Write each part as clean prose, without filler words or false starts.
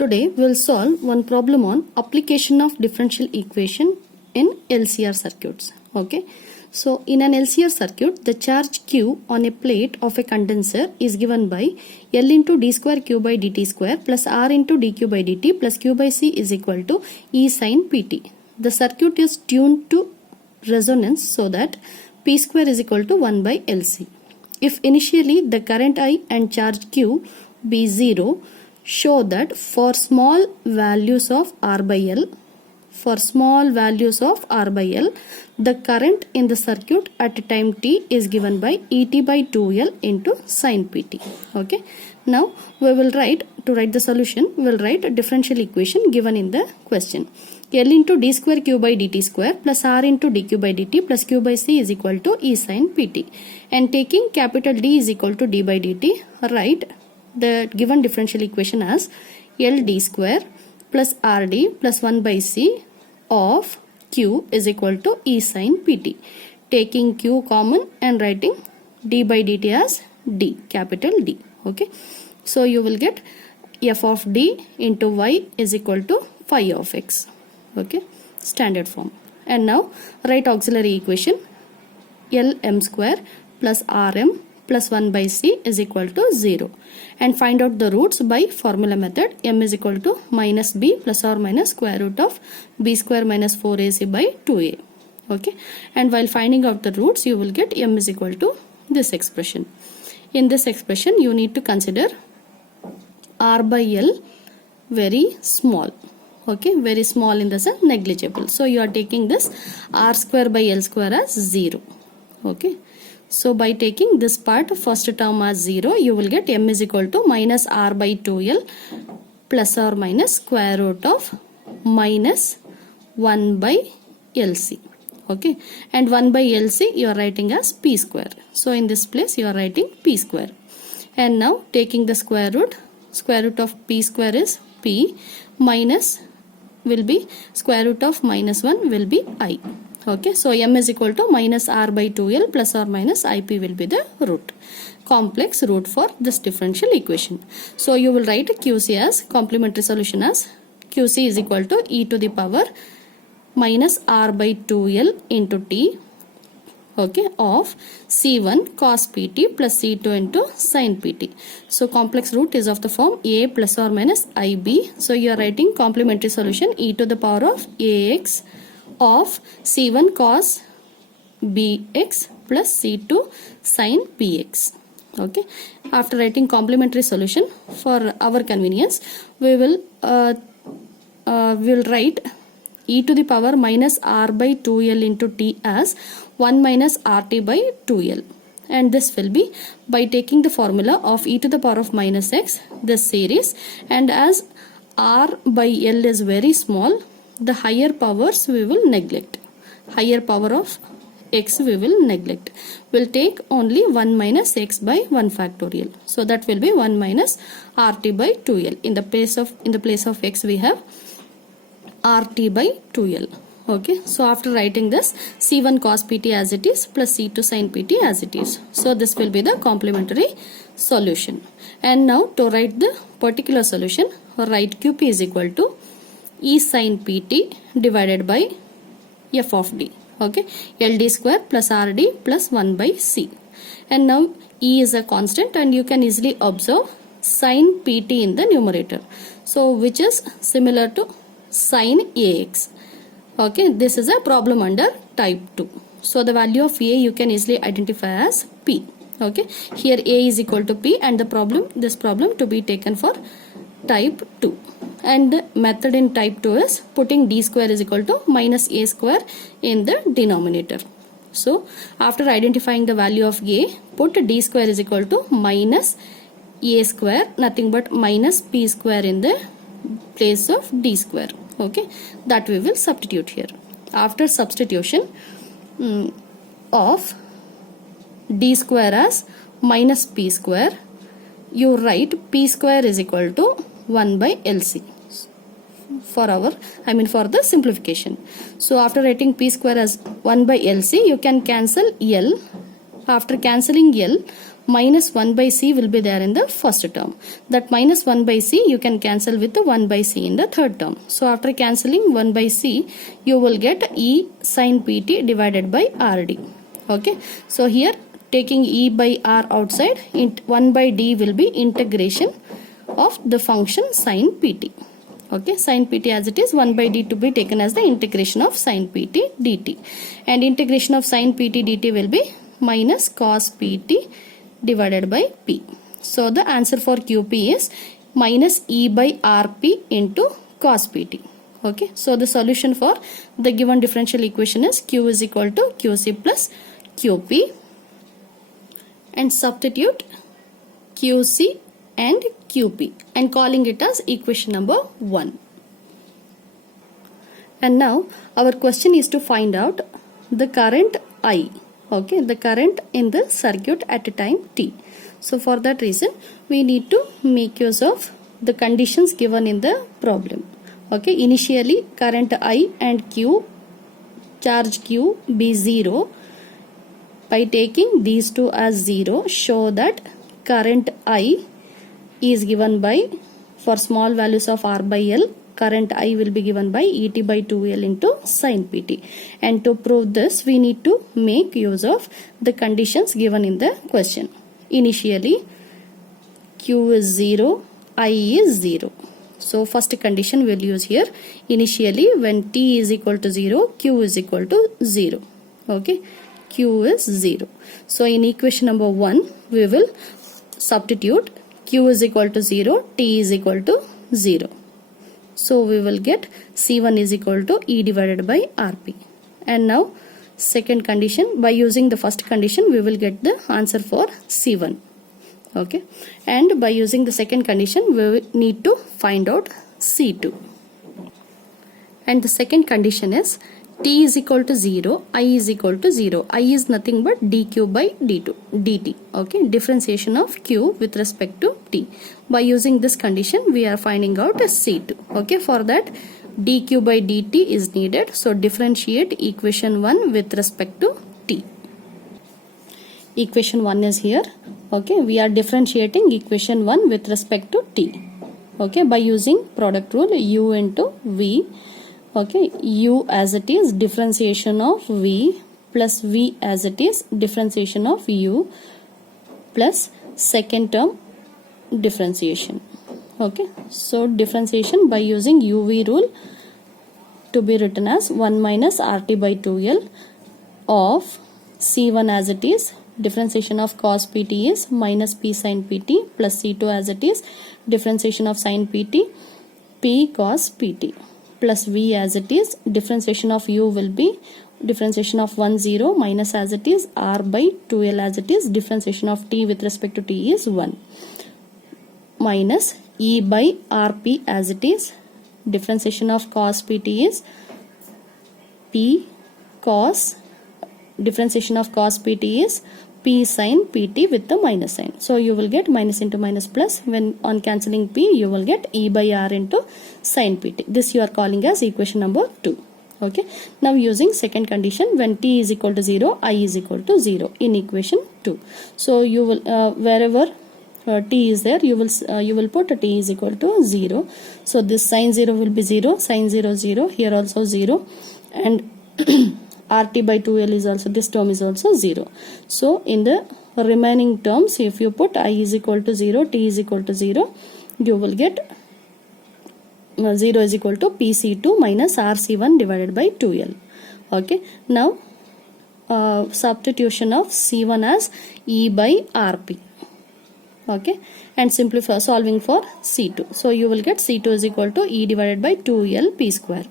Today we will solve one problem on application of differential equation in LCR circuits. Okay. So in an LCR circuit, the charge Q on a plate of a condenser is given by L into d square Q by dt square plus R into dQ by dt plus Q by C is equal to E sin Pt. The circuit is tuned to resonance so that P square is equal to 1 by LC. If initially the current I and charge Q be 0, show that for small values of R by L, the current in the circuit at time t is given by Et by 2L into sin Pt. Okay. Now we will write the solution. We will write a differential equation given in the question. L into d square Q by dt square plus R into dQ by dt plus Q by C is equal to E sin Pt. And taking capital D is equal to d by dt, write the given differential equation as L d square plus Rd plus 1 by C of Q is equal to E sin Pt. Taking Q common and writing d by dt as d, capital D. Okay. So you will get f of d into y is equal to phi of x. Okay. Standard form. And now write auxiliary equation Lm square plus Rm plus 1 by C is equal to 0. And find out the roots by formula method. M is equal to minus B plus or minus square root of B square minus 4AC by 2A. Okay. And while finding out the roots, you will get M is equal to this expression. In this expression, you need to consider R by L very small. Okay. Very small in the sense negligible. So you are taking this R square by L square as 0. Okay. So by taking this part first term as 0, you will get M is equal to minus R by 2L plus or minus square root of minus 1 by LC. Okay. And 1 by LC you are writing as P square. So in this place you are writing P square. And now taking the square root of P square is P minus will be square root of minus 1 will be I. Okay, so M is equal to minus R by 2L plus or minus IP will be the root. Complex root for this differential equation. So you will write QC as complementary solution as QC is equal to e to the power minus R by 2L into T, okay, of C1 cos Pt plus C2 into sin Pt. So complex root is of the form A plus or minus IB. So you are writing complementary solution e to the power of AX of C1 cos Bx plus C2 sin Bx. Okay. After writing complementary solution, for our convenience, we will write e to the power minus R by 2L into T as 1 minus RT by 2L. And this will be by taking the formula of e to the power of minus x, this series, and as R by L is very small, the higher powers we will neglect. Higher power of x we will neglect. We'll take only 1 minus x by 1 factorial. So that will be 1 minus RT by 2L. In the place of x we have RT by 2L. Okay. So after writing this, C1 cos Pt as it is plus C2 sin Pt as it is. So this will be the complementary solution. And now to write the particular solution, write QP is equal to E sin Pt divided by f of d. Okay. Ld square plus Rd plus 1 by C. And now E is a constant and you can easily observe sin Pt in the numerator. So which is similar to sin Ax. Okay. This is a problem under type 2. So the value of A you can easily identify as P. Okay. Here A is equal to P and this problem to be taken for type 2. And the method in type 2 is putting d square is equal to minus a square in the denominator. So after identifying the value of a, put d square is equal to minus a square, nothing but minus p square in the place of d square. Okay, that we will substitute here. After substitution of d square as minus p square, you write p square is equal to 1 by LC for the simplification. So after writing p square as 1 by LC, you can cancel L. After cancelling L, minus 1 by c will be there in the first term. That minus 1 by c you can cancel with the 1 by c in the third term. So after cancelling 1 by c, you will get E sin pt divided by RD. Okay. So here taking E by R outside, 1 by D will be integration of the function sin pt. Okay, sin pt as it is, 1 by d to be taken as the integration of sin pt dt, and integration of sin pt dt will be minus cos pt divided by p. So the answer for QP is minus E by RP into cos pt. Okay, so the solution for the given differential equation is Q is equal to QC plus QP, and substitute QC and QP and calling it as equation number 1. And now our question is to find out the current I. Okay, the current in the circuit at a time t. So for that reason we need to make use of the conditions given in the problem. Okay, initially current I and Q, charge Q be 0. By taking these two as 0, show that current I is given by, for small values of R by L, current I will be given by Et by 2L into sin pt. And to prove this, we need to make use of the conditions given in the question. Initially, Q is 0, I is 0. So first condition we will use here. Initially, when t is equal to 0, Q is equal to 0. Okay, Q is 0. So in equation number 1, we will substitute Q is equal to 0, t is equal to 0. So we will get C1 is equal to E divided by RP. And now second condition, by using the first condition we will get the answer for C1. Okay, and by using the second condition we will need to find out C2. And the second condition is t is equal to 0, I is equal to 0. I is nothing but dq by dt. Okay, differentiation of q with respect to t. By using this condition we are finding out a C2. Okay, for that dq by dt is needed. So differentiate equation 1 with respect to t. Equation 1 is here. Okay, we are differentiating equation 1 with respect to t. Okay, by using product rule u into v. Okay, u as it is differentiation of v plus v as it is differentiation of u plus second term differentiation. Okay, so differentiation by using uv rule to be written as 1 minus rt by 2l of c1 as it is differentiation of cos pt is minus p sin pt plus c2 as it is differentiation of sin pt p cos pt plus v as it is differentiation of u will be differentiation of 1 0 minus as it is r by 2l as it is differentiation of t with respect to t is 1 minus e by rp as it is differentiation of cos pt is p cos differentiation of cos pt is p sin pt with the minus sign. So you will get minus into minus plus. When on cancelling p, you will get e by r into sin pt. This you are calling as equation number 2. Okay. Now using second condition, when t is equal to 0, I is equal to 0 in equation 2. So you will wherever t is there, you will put t is equal to 0. So this sin 0 will be 0, sin 0 0. Here also 0, and rt by 2l is also, this term is also 0. So in the remaining terms, if you put I is equal to 0, t is equal to 0, you will get 0 is equal to pc2 minus rc1 divided by 2l. Okay, now substitution of c1 as e by rp. Okay, and simplify solving for c2. So you will get c2 is equal to e divided by 2l p square.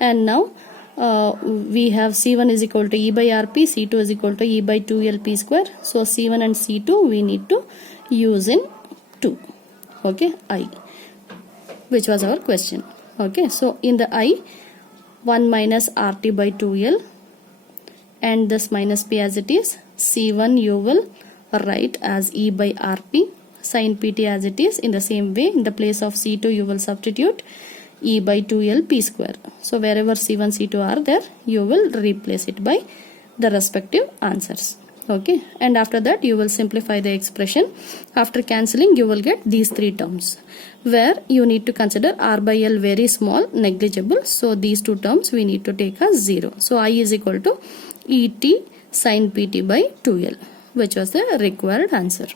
And now we have c1 is equal to e by rp, c2 is equal to e by 2l p square. So c1 and c2 we need to use in 2. Okay, I, which was our question. Okay, so in the I, 1 minus rt by 2l and this minus p as it is. C1 you will write as e by rp, sin pt as it is. In the same way, in the place of c2 you will substitute e by 2l p square. So wherever c1 c2 are there, you will replace it by the respective answers. Okay, and after that you will simplify the expression. After cancelling you will get these three terms, where you need to consider r by l very small, negligible, so these two terms we need to take as 0. So I is equal to et sin pt by 2l, which was the required answer.